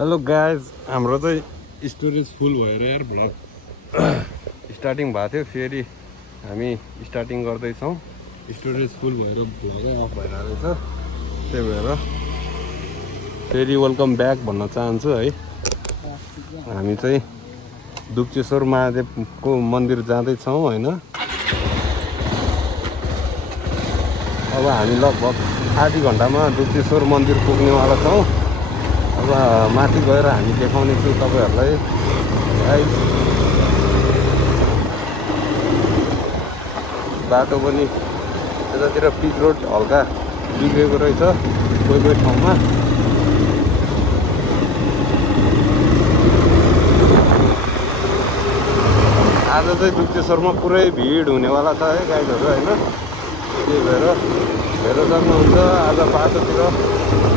Hello guys, हाम्रो चाहिँ storage फुल भएर यार भ्लग स्टार्टिङ भएको थियो। फेरि हामी स्टार्टिङ गर्दैछौँ। स्टोरेज फुल भएर भ्लगै अफ भएर रहेछ। त्यही भएर फेरि वेलकम ब्याक भन्न चाहन्छु है। हामी चाहिँ दुप्चेश्वर महादेवको मन्दिर जाँदैछौँ होइन। अब हामी लगभग आधी घन्टामा दुप्चेश्वर मन्दिर पुग्नेवाला छौँ। अब माथि गएर हामी देखाउने छु तपाईहरुलाई। बाटो पनि यतातिर पिच रोड हल्का बिग्रेको रहेछ कोही कोही ठाउँमा। आज चाहिँ दुप्चेश्वरमा पुरै भिड हुनेवाला छ है गाइडहरु हैन। त्यही भएर हेर्न सक्नुहुन्छ आज बाटोतिर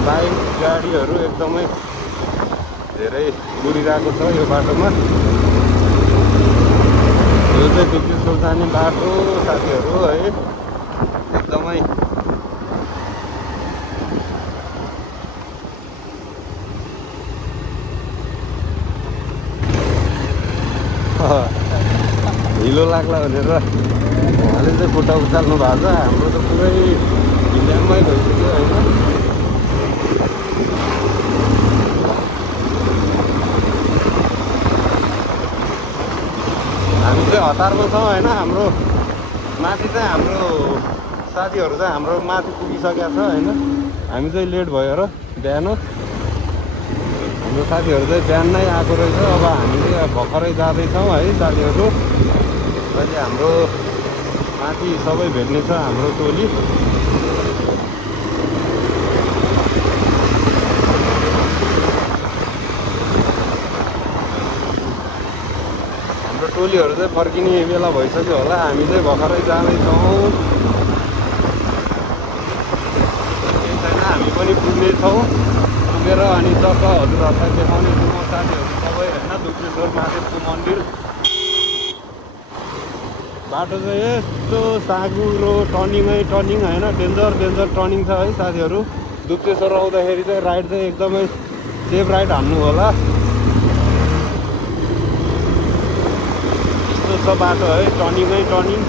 बाइक गाडीहरु एकदमै धेरै गुडिरहेको छ यो बाटोमा। यो चाहिँ दुप्चेश्वर जाने बाटो साथीहरु है। एकदमै हिलो लाग्ला भनेर उहाँले चाहिँ खुट्टा उचाल्नु भएको छ। हाम्रो त पुरै ढिल्यामै भइसक्यो हैन। हामी चाहिँ हतारमा छौँ हैन। हाम्रो माथि चाहिँ हाम्रो साथीहरु चाहिँ हाम्रो माथि पुगिसकेको छ हैन। हामी चाहिँ लेट भयो र बिहान। हाम्रो साथीहरु चाहिँ बिहान नै आएको रहेछ। अब हामी चाहिँ भर्खरै जाँदैछौँ है साथीहरु। अहिले हाम्रो माथि सबै भेट्ने छ हाम्रो टोली। हाम्रो टोलीहरु चाहिँ फर्किने बेला भइसक्यो होला। हामी चाहिँ भर्खरै जाँदैछौँ। केही छैन, हामी पनि पुग्नेछौँ। पुगेर अनि टक्क हजुरहरूलाई देखाउने छु म साथीहरु सबै हैन दुप्चेश्वर महादेवको मन्दिर। बाटो चाहिँ यस्तो साँगुरो टर्निङै टर्निङ हैन। डेन्जर टर्निङ छ है साथीहरु। दुप्चेश्वर आउँदाखेरि चाहिँ राइड चाहिँ एकदमै सेफ राइड हान्नु होला। यस्तो छ बाटो है, टर्निङै टर्निङ।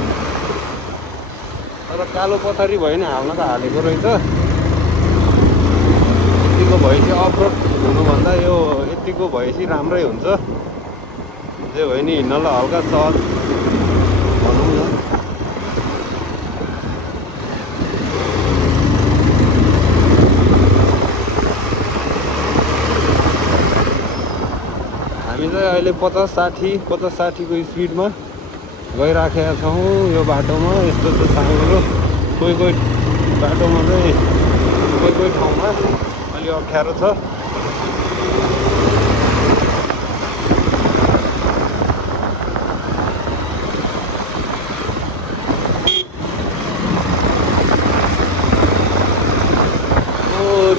तर कालो पथरी भयो नि हाल्न त हालेको रहेछ। यतिको भएपछि अफरोड हुनुभन्दा यो यतिको भएपछि राम्रै हुन्छ। जे भयो नि हिँड्नलाई हल्का सहज भनौँ न। हामी चाहिँ अहिले 50-60 को स्पिडमा गइराखेका छौँ यो बाटोमा। यस्तो त साँगुरो कोही बाटोमा चाहिँ कोही ठाउँमा अलि अप्ठ्यारो छ।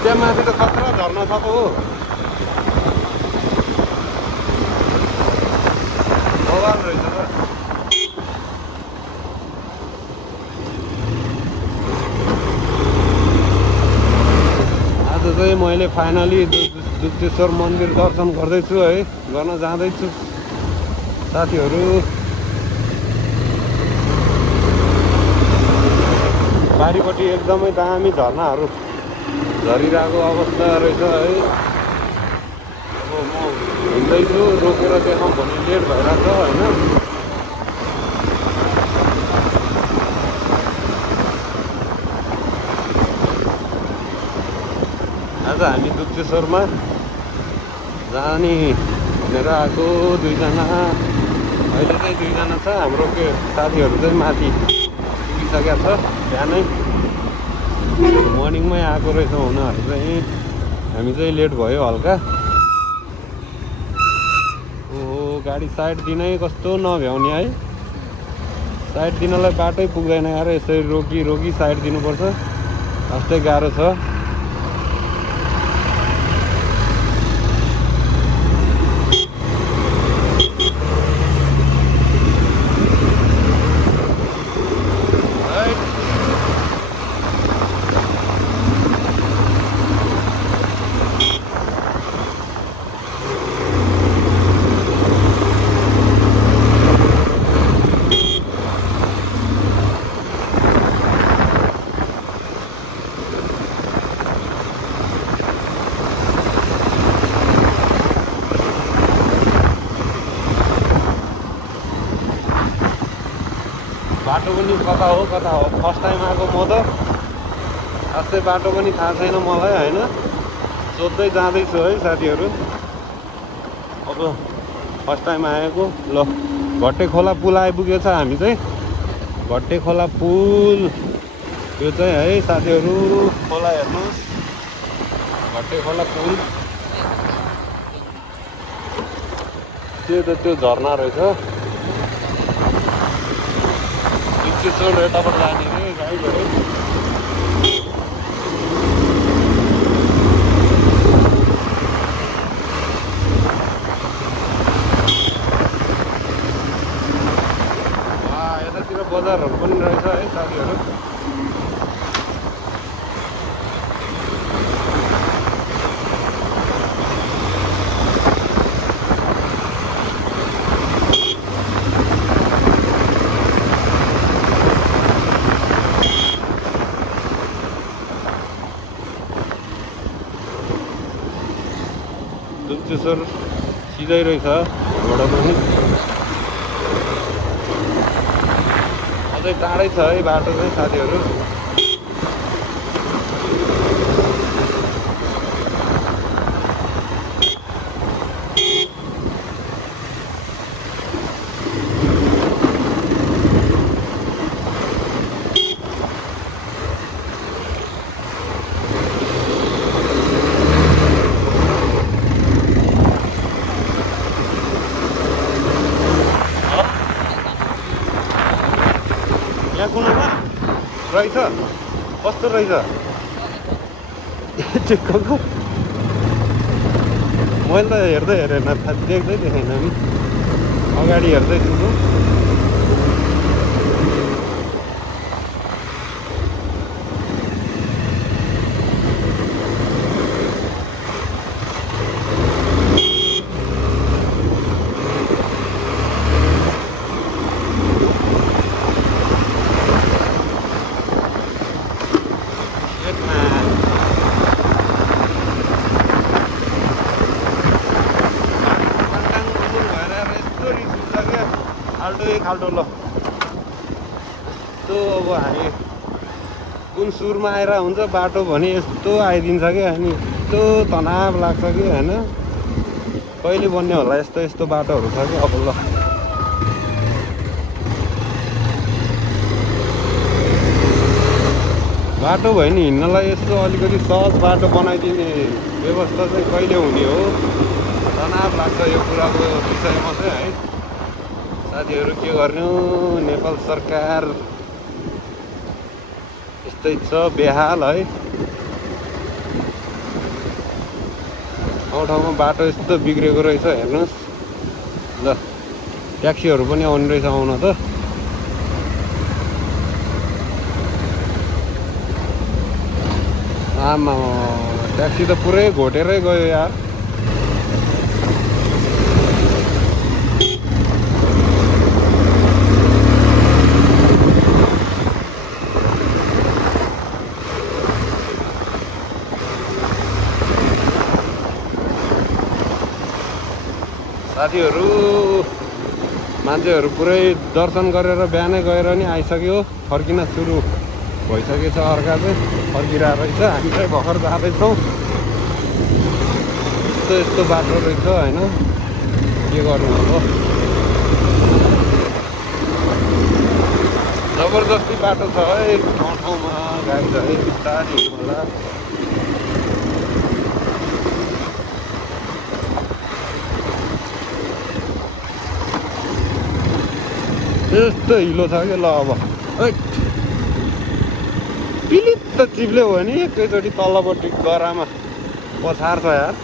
त्यहाँ माथि त खतरा झर्ना छ त हो। बवाल रहेछ त। आज चाहिँ मैले फाइनली दुप्चेश्वर मन्दिर दर्शन गर्दैछु है। गर्न जाँदैछु साथीहरु। बारीपट्टि एकदमै दामी झर्नाहरु झरिरहेको अवस्था रहेछ है। अब म हिँड्दैछु, रोकेर देखाउँ भने लेट भइरहेछ हैन। आज हामी दुप्चेश्वरमा जाने भनेर आएको दुईजना। अहिले चाहिँ दुईजना छ हाम्रो के साथीहरु चाहिँ माथि पुगिसकेको छ। बिहानै मर्निङमै आएको रहेछ उनीहरु चाहिँ। हामी चाहिँ लेट भयो हल्का। ओहो, गाडी साइड दिनै कस्तो नभ्याउने है। साइड दिनलाई बाटै पुग्दैन यार। यसरी रोकी साइड दिनुपर्छ। कस्तै गाह्रो छ। बाटो पनि कता हो फर्स्ट टाइम आएको म त खासै बाटो पनि थाहा छैन मलाई होइन सोध्दै जाँदैछु है साथीहरू अब फर्स्ट टाइम आएको ल घट्टे खोला पुल आइपुगेको छ हामी चाहिँ घट्टे खोला पुल यो चाहिँ है साथीहरू खोला हेर्नुहोस् घट्टे खोला पुल त्यो झर्ना रहेछ डिक्सेश्वर यताबाट जाने रे गाईहरू यतातिर बजारहरू पनि रहेछ है साथीहरू दुप्चेश्वर सिधै रहेछ घोडा पनि अझै टाढै छ है बाटो चाहिँ साथीहरू यहाँ कुनामा रहेछ कस्तो रहेछ ठिक्कको मैले त हेर्दै हेरेन देख्दै देखेन नि अगाडि हेर्दै छु खाल्डो ल यस्तो अब हामी कुन सुरमा आएर हुन्छ बाटो भने यस्तो आइदिन्छ क्या अनि यस्तो तनाव लाग्छ कि होइन कहिले बन्ने होला यस्तो बाटोहरू छ कि अब ल बाटो भयो नि हिँड्नलाई यस्तो अलिकति सहज बाटो बनाइदिने व्यवस्था चाहिँ कहिले हुने हो तनाव लाग्छ यो कुराको विषयमा चाहिँ है साथीहरू के गर्नु नेपाल सरकार यस्तै छ बेहाल है ठाउँमा बाटो यस्तो बिग्रेको रहेछ हेर्नुहोस् ल ट्याक्सीहरू पनि आउने रहेछ आउन त आमा ट्याक्सी त पुरै घोटेरै गयो यार साथीहरू मान्छेहरू पुरै दर्शन गरेर बिहानै गएर नि आइसक्यो फर्किन सुरु भइसकेछ अर्का चाहिँ फर्किरहेको रहेछ हामी चाहिँ भर्खर जाँदैछौँ यस्तो बाटो रहेछ होइन के गर्नु अब जबरजस्ती बाटो छ है ठाउँमा गाडी छ है बिस्तारै होला यस्तो हिलो छ क्या ल अब पिलित त चिप्ल्यो भने एकैचोटि तल्लोपट्टि गरामा पछार्छ यार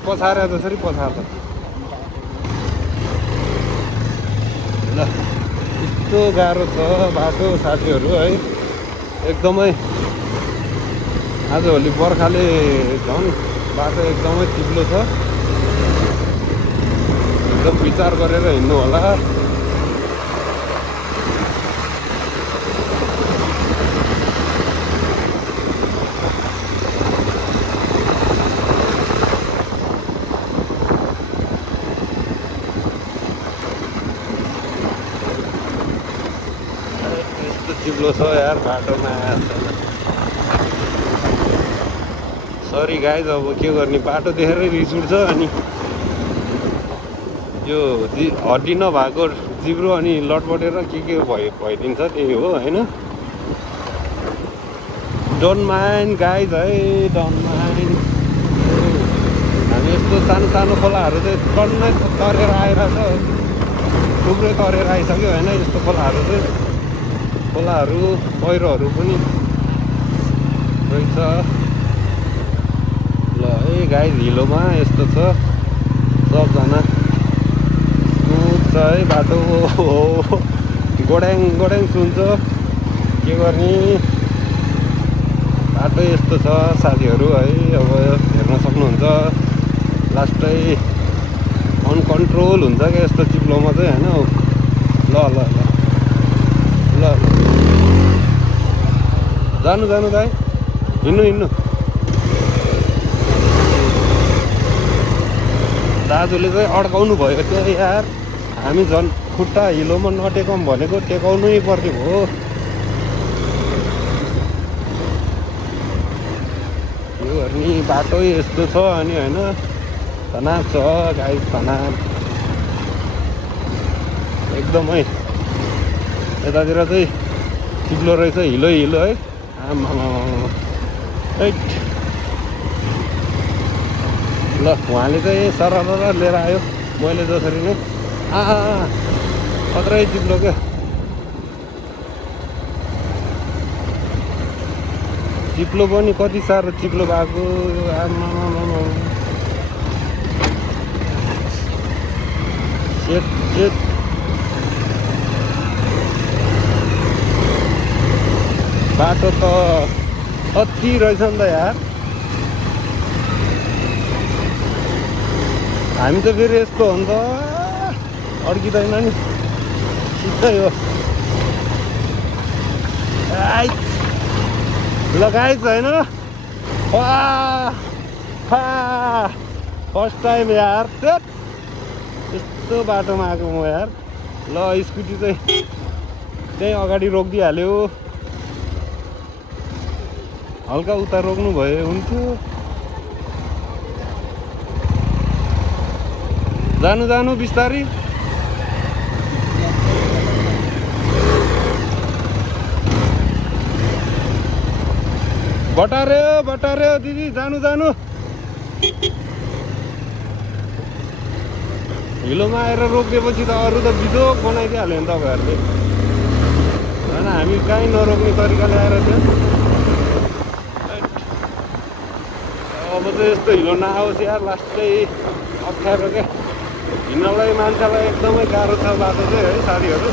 पछारे जसरी पछार्छ ल यस्तो गाह्रो छ बाटो साथीहरू है एकदमै आजभोलि बर्खाले झन् बाटो एकदमै चिप्लो छ एकदम विचार गरेर हिँड्नु होला यस्तो छ यार बाटोमा छैन। सरी गाइज, अब के गर्ने, बाटो देखेरै रिस उठ्छ। अनि यो हड्डी नभएको जिब्रो अनि लटपटेर के भइदिन्छ, त्यही हो होइन। डोन्ट माइन्ड गाइज है, डोन्ट माइन्ड। हामी यस्तो सानो सानो खोलाहरू चाहिँ टन्नै तरेर आइरहेको छ, थुप्रै तरेर आइसक्यो होइन। यस्तो खोलाहरू चाहिँ, खोलाहरू पहिरोहरू पनि रहेछ। ल है गाइज, हिलोमा यस्तो छ, सबजना स्मुथ छ है बाटो। गोड्याङ गोड्याङ सुन्छ, के गर्ने, बाटो यस्तो छ साथीहरू है। अब हेर्न सक्नुहुन्छ, लास्टै अनकन्ट्रोल हुन्छ क्या यस्तो चिप्लोमा चाहिँ होइन। ल ल ल ल जानु जानु दाइ, हिँड्नु हिँड्नु। दाजुले चाहिँ अड्काउनु भयो क्या यार, हामी झन् खुट्टा हिलोमा नटेकौँ भनेको टेकाउनै पर्ने भयो। के गर्ने, बाटो यस्तो छ अनि होइन। तनाव छ गाइस, तनाव एकदमै। यतातिर चाहिँ चिप्लो रहेछ, हिलो हिलो है। आमामा ल, उहाँले चाहिँ सरर लिएर आयो, मैले जसरी नै खत्रै चिप्लो क्या। चिप्लो पनि कति साह्रो चिप्लो भएको, आमामा सेट सेट। बाटो त कति रहेछ नि त यार। हामी त फेरि यस्तो हो नि त, अड्किँदैन नि, सिधै हो। लगाइज होइन, फर्स्ट टाइम यार, यस्तो बाटोमा आएको म यार। ल स्कुटी चाहिँ त्यहीँ अगाडि रोकिदिइहाल्यो, हल्का उता रोक्नु भयो हुन्थ्यो। जानु जानु बिस्तारी। बटार्यो बटार्यो दिदी, जानु जानु। हिलोमा आएर रोकिदिएपछि त अरू त बिजोक बनाइदिइहाल्यो नि तपाईँहरूले होइन। हामी कहीँ नरोक्ने तरिकाले आएर थियो। अब चाहिँ यस्तो हिलो नआओस् यार, लास्टै अप्ठ्यारो क्या। हिँड्नलाई मान्छेलाई एकदमै गाह्रो छ बाटो चाहिँ है साथीहरू।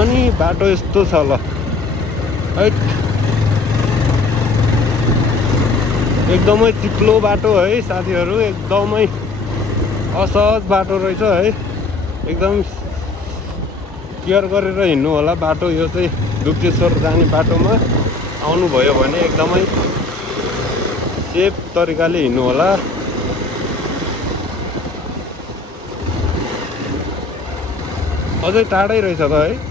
अनि बाटो यस्तो छ ल, एकदमै चिप्लो बाटो है साथीहरू, एकदमै असहज बाटो रहेछ है। एकदम केयर गरेर हिँड्नु होला बाटो। यो चाहिँ डुप्चेश्वर जाने बाटोमा आउनुभयो भने एकदमै सेफ तरिकाले हिँड्नु होला। अझै टाढै रहेछ त है।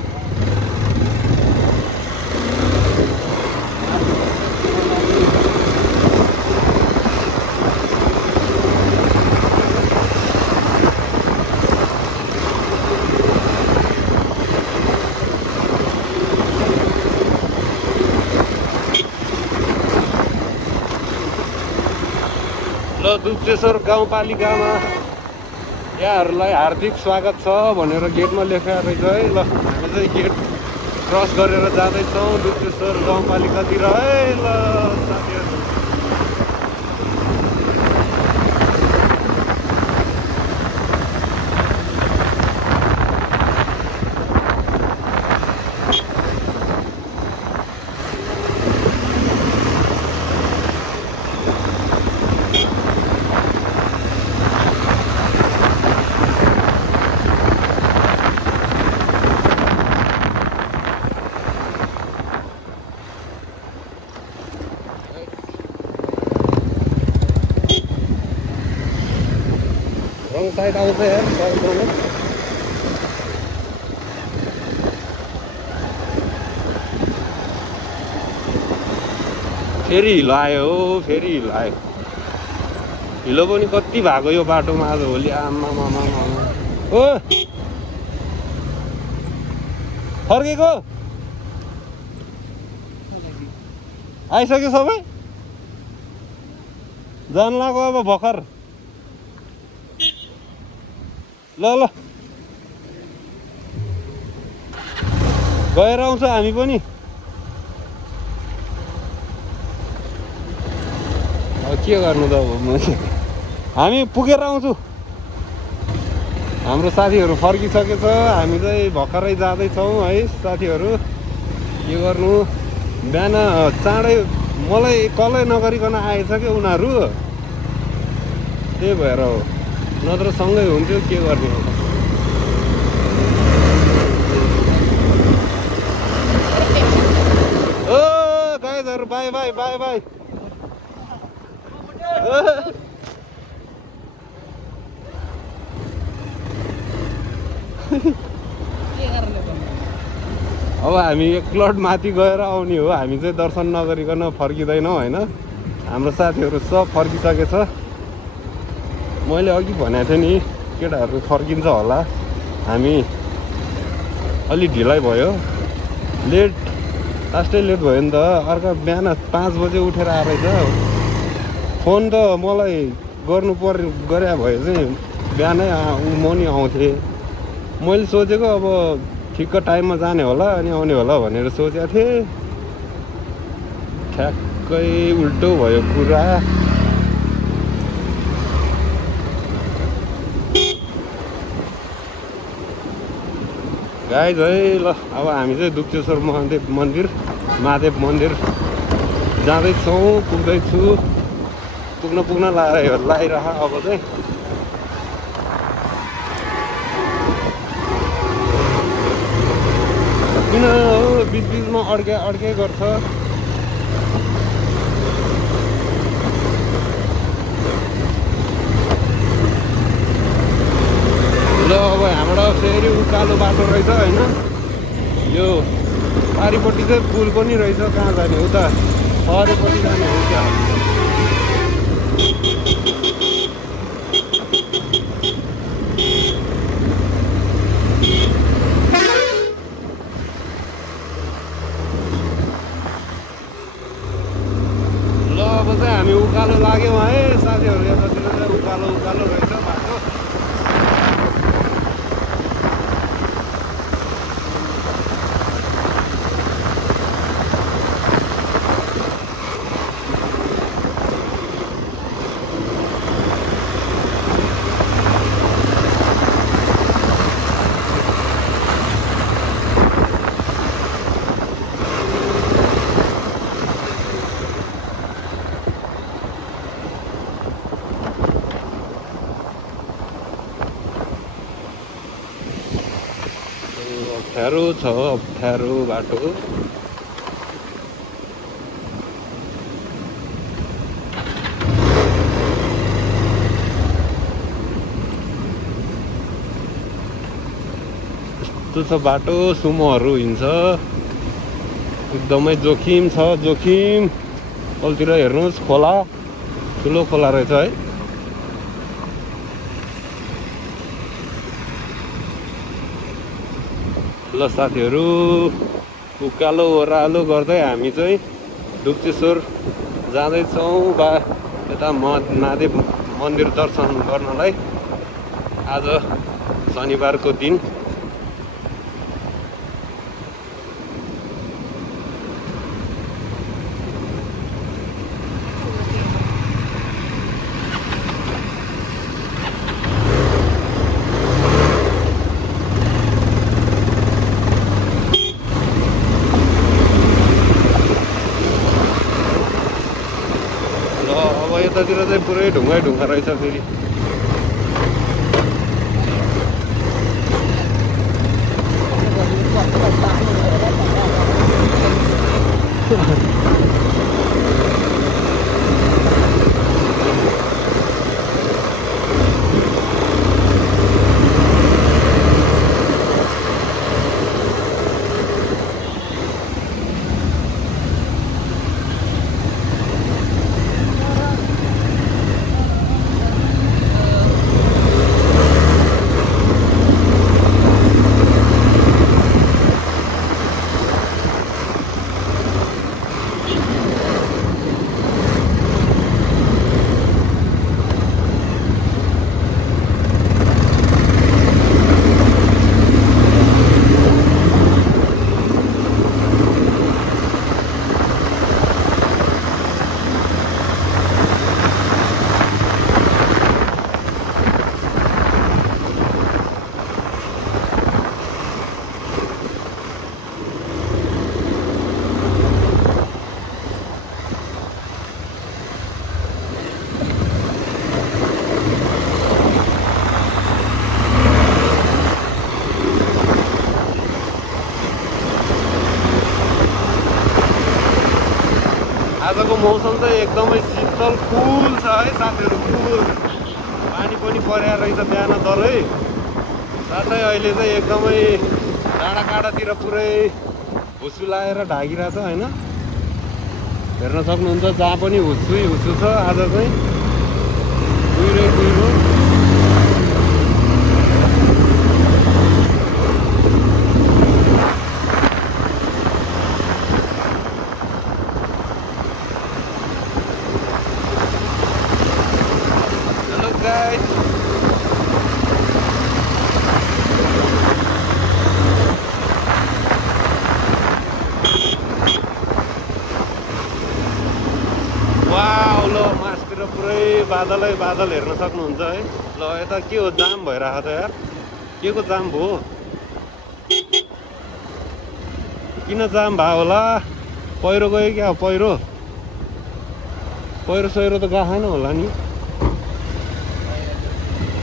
ल, डुप्चेश्वर गाउँपालिकामा यहाँहरूलाई हार्दिक स्वागत छ भनेर गेटमा लेखेर रहेछ है। ल, हामी चाहिँ गेट क्रस गरेर जाँदैछौँ डुप्चेश्वर गाउँपालिकातिर है। ल साथीहरू, रङ साइड आउँछ यार सबैसँग। फेरि हिलो आयो हो, फेरि हिलो आयो। हिलो पनि कति भएको यो बाटोमा आज भोलि। आमामामा ओ फर्केको आइसक्यो सबै जान लाग्यो अब भर्खर। ल ल गएर आउँछ हामी पनि। अब के गर्नु त अब हामी पुगेर आउँछु। हाम्रो साथीहरू फर्किसकेछ, हामी चाहिँ भर्खरै जाँदैछौँ है साथीहरू। के गर्नु बिहान चाँडै मलाई कलै नगरिकन आएछ क्या उनीहरू, त्यही भएर हो, नत्र सँगै हुन्थ्यो। के गर्ने हो ओ गाइजहरू, बाई बाई बाई बाई। अब हामी एकलट माथि गएर आउने हो, हामी चाहिँ दर्शन नगरिकन फर्किँदैनौँ होइन। हाम्रो साथीहरू सब फर्किसकेछ। मैले अघि भनेको थिएँ नि केटाहरू फर्किन्छ होला, हामी अलि ढिलाइ भयो, लेट लास्टै लेट भयो नि त। अर्को बिहान 5 बजे उठेर आएछ। फोन त मलाई गर्नु गरे भए चाहिँ बिहानै म नि आउँथेँ। मैले सोचेको अब ठिक्क टाइममा जाने होला अनि आउने होला भनेर सोचेको थिएँ, ठ्याक्कै उल्टो भयो कुरा। गाइज है ल अब हामी चाहिँ दुक्तेश्वर महादेव मन्दिर जाँदैछौँ, पुग्दैछु, पुग्न लागिरह। अब चाहिँ किन हो बिचमा अड्के गर्छ। ल अब हाम्रो फेरि उकालो बाटो रहेछ होइन। यो पारिपट्टि चाहिँ पुल पनि रहेछ, कहाँ जाने उता परेपट्टि जाने हो क्या। ल अब चाहिँ हामी उकालो लाग्यौँ है साथीहरू। यतातिर चाहिँ उकालो रहेछ बाटो। अप्ठ्यारो बाटो। यस्तो छ बाटो, सुमोहरू हिँड्छ, एकदमै जोखिम छ जोखिम। तलतिर हेर्नुहोस् खोला, ठुलो खोला रहेछ है। ल साथीहरू उकालो ओह्रालो गर्दै हामी चाहिँ दुक्तेश्वर जाँदैछौँ यता महादेव मन्दिर दर्शन गर्नलाई। आज शनिबारको दिन। यतातिर चाहिँ पुरै ढुङ्गा रहेछ फेरि। मौसम चाहिँ एकदमै शीतल कुल छ है साथीहरू, कुल। पानी पनि परेर रहेछ बिहान तरै। साथै अहिले चाहिँ एकदमै डाँडा काँडातिर पुरै हुस्सु लाएर ढाकिरहेछ होइन, हेर्न सक्नुहुन्छ। जहाँ पनि हुस्सु छ आज चाहिँ, कुहिरो। Hello guys, wow. ल मासतिर पुरै बादलै बादल हेर्न सक्नुहुन्छ है। ल यता के हो, जाम भइरहेको त यार, के को जाम भयो, किन जाम भयो होला? पहिरो गयो क्या? पहिरो सहिरो त गएको छैन होला नि,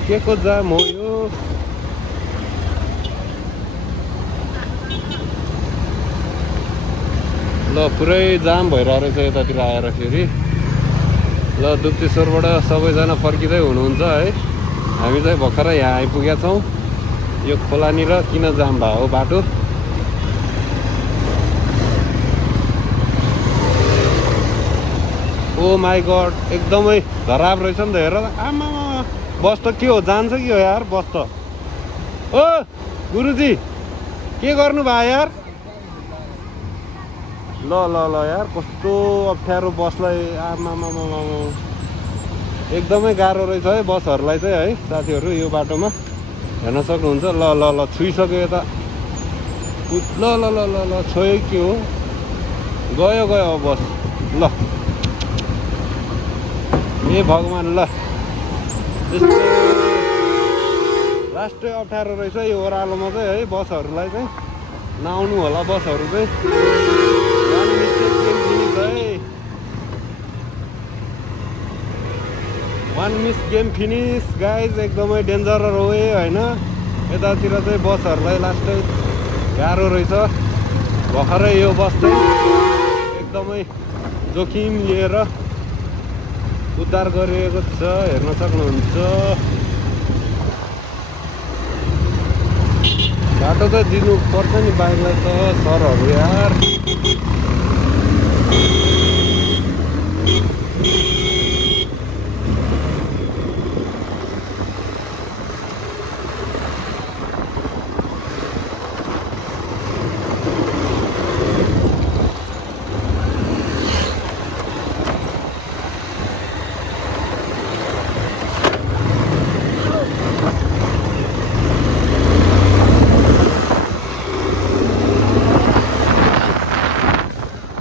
के को जाम हो यो? ल पुरै जाम भइरहेको रहेछ यतातिर आएर फेरि। ल दुप्तेश्वरबाट सबैजना फर्किँदै हुनुहुन्छ है, हामी चाहिँ भर्खरै यहाँ आइपुगेका छौँ यो खोलानिर। किन जाम भयो हो बाटो? ओ माई गड, एकदमै खराब रहेछ नि त, हेर। आमा बस त के हो, जान्छ कि हो यार बस त? ओ गुरुजी के गर्नु भयो यार? ल यार, कस्तो अप्ठ्यारो बसलाई, आमा एकदमै गाह्रो रहेछ है बसहरूलाई चाहिँ है साथीहरू, यो बाटोमा हेर्न सक्नुहुन्छ। ल छुइसक्यो यता। ल छोयो के हो, गयो अब बस। ल ए भगवान्, ल त्यस्तो लास्टै अप्ठ्यारो रहेछ यो ओह्रालोमा चाहिँ है, बसहरूलाई चाहिँ नआउनु होला बसहरू चाहिँ। वान मिस्टेक गेम फिनिस है, one miss game finish guys. एकदमै डेन्जर हो होइन, यतातिर चाहिँ बसहरूलाई लास्टै गाह्रो रहेछ। भर्खरै यो बस चाहिँ एकदमै जोखिम लिएर उद्धार गरिएको छ, हेर्न सक्नुहुन्छ। बाटो चाहिँ दिनु पर्छ नि बाइकलाई त सरहरू यार।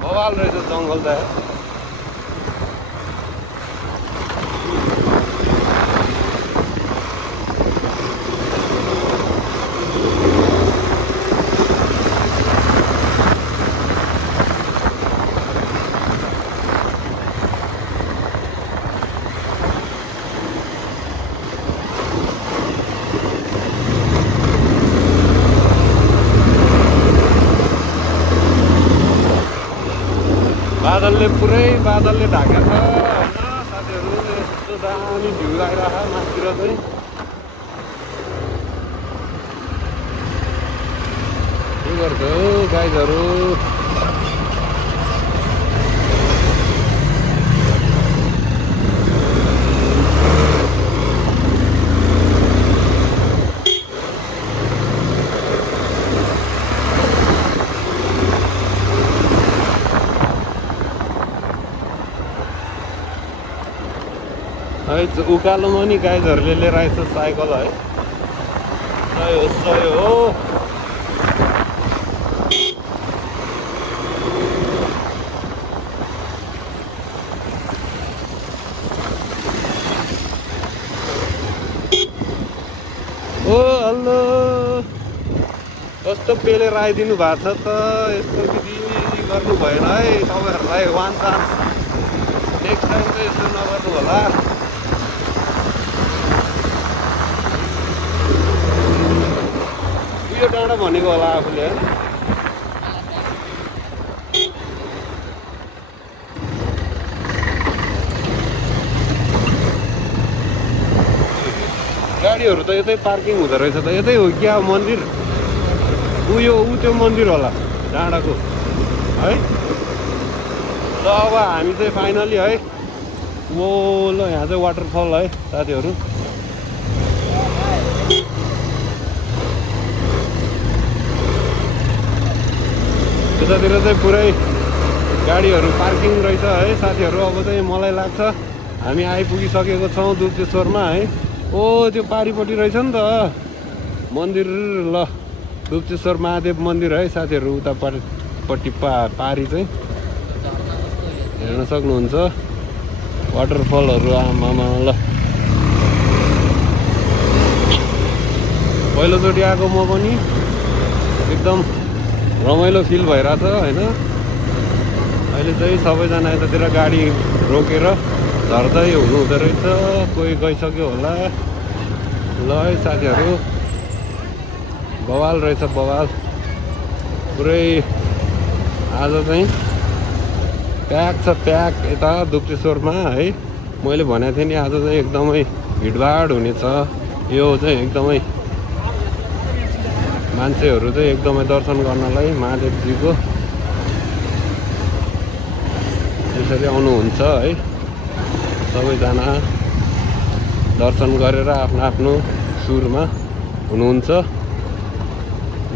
बवाल रहेछ जङ्गल त। बादलले ढाकेको छ होइन साथीहरू। यस्तो दामी भ्यू आइरहेको माथितिर चाहिँ। के गर्छ हौ गाइजहरू? उकालोमा नि गाइजहरूले लिएर आएछ साइकल है। सही हो। ओ हल्लो, कस्तो पेलेर आइदिनु भएको छ त। यस्तो विधि गर्नु भएन है तपाईँहरूलाई। वान चान्स, नेक्स्ट टाइम चाहिँ यस्तो नगर्नु होला। यो डाँडा भनेको होला आफूले होइन। गाडीहरू त यतै पार्किङ हुँदो रहेछ त यतै हो क्या मन्दिर ऊ त्यो मन्दिर होला डाँडाको है ल अब हामी चाहिँ फाइनली है ओ ल यहाँ चाहिँ वाटरफल है साथीहरू त्यतातिर चाहिँ पुरै गाडीहरू पार्किङ रहेछ है साथीहरू अब चाहिँ मलाई लाग्छ हामी आइपुगिसकेको छौँ दुप्तेश्वरमा है ओ त्यो पारिपट्टि रहेछ नि त मन्दिर ल दुप्तेश्वर महादेव मन्दिर है साथीहरू उतापट्टि पारी चाहिँ हेर्न सक्नुहुन्छ वाटरफलहरू आमामा ल पहिलोचोटि आएको म पनि एकदम रमाइलो फिल भइरहेछ होइन अहिले चाहिँ सबैजना यतातिर गाडी रोकेर झर्दै हुनुहुँदो रहेछ कोही गइसक्यो होला ल है साथीहरू बवाल रहेछ बवाल पुरै आज चाहिँ प्याक छ प्याक यता दुप्तेश्वरमा है मैले भनेको थिएँ नि आज चाहिँ एकदमै भिडभाड हुनेछ यो चाहिँ एकदमै मान्छेहरू चाहिँ एकदमै दर्शन गर्नलाई महादेवजीको यसरी आउनुहुन्छ है सबैजना दर्शन गरेर आफ्नो आफ्नो सुरमा हुनुहुन्छ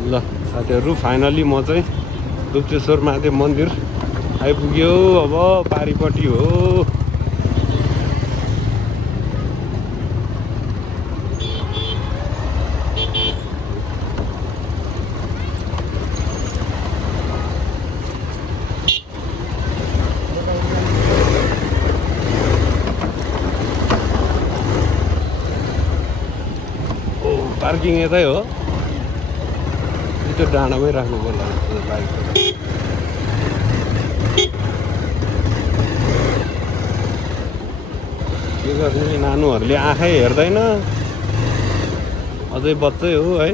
ल साथीहरू फाइनली म चाहिँ दुप्तेश्वर महादेव मन्दिर आइपुग्यो अब पारिपट्टि हो पार्किङ यतै हो त्यो डाँडामै राख्नु पर्ला बाइक के गर्ने नानुहरूले आँखै हेर्दैन अझै बच्चै हो है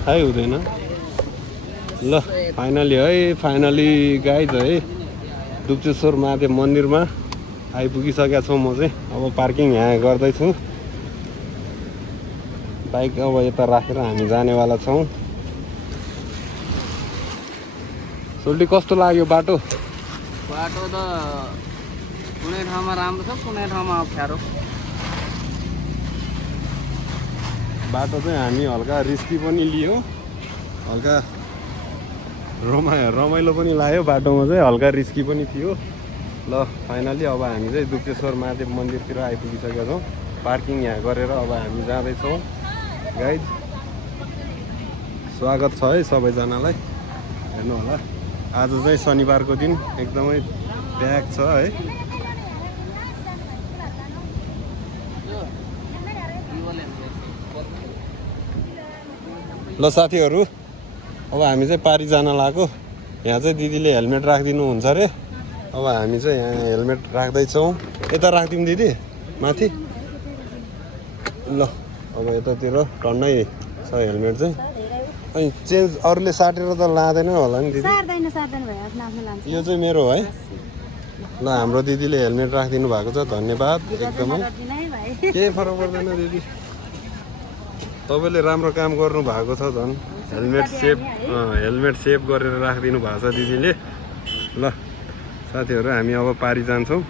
थाहै हुँदैन ल फाइनली गाइज है दुप्तेश्वर महादेव मन्दिरमा आइपुगिसकेका छौँ म चाहिँ अब पार्किङ यहाँ गर्दैछु बाइक अब यता राखेर हामी जानेवाला छौँ सोल्टी कस्तो लाग्यो बाटो त कुनै ठाउँमा राम्रो छ कुनै ठाउँमा अप्ठ्यारो बाटो चाहिँ हामी हल्का रिस्की पनि लियो हल्का रमाइलो पनि लाग्यो बाटोमा चाहिँ हल्का रिस्की पनि थियो ल फाइनली अब हामी चाहिँ दुप्तेश्वर महादेव मन्दिरतिर आइपुगिसकेका छौँ पार्किङ यहाँ गरेर अब हामी जाँदैछौँ गाइज स्वागत छ है सबैजनालाई हेर्नु होला आज चाहिँ शनिबारको दिन एकदमै प्याक छ है ल साथीहरू अब हामी चाहिँ पारी जान लाग्यो यहाँ चाहिँ दिदीले हेलमेट राखिदिनु हुन्छ अरे अब हामी चाहिँ यहाँ हेलमेट राख्दैछौँ यता राखिदिउँ दिदी माथि ल अब यतातिर टन्नै छ हेलमेट चाहिँ अनि चेन्ज अरूले साटेर त लाँदैन होला नि दिदी यो चाहिँ मेरो है ल हाम्रो दिदीले हेलमेट राखिदिनु भएको छ धन्यवाद एकदमै केही फरक पर्दैन दिदी तपाईँले राम्रो काम गर्नु भएको छ झन् हेलमेट सेभ गरेर राखिदिनु भएको छ दिदीले ल साथीहरू हामी अब पारी जान्छौँ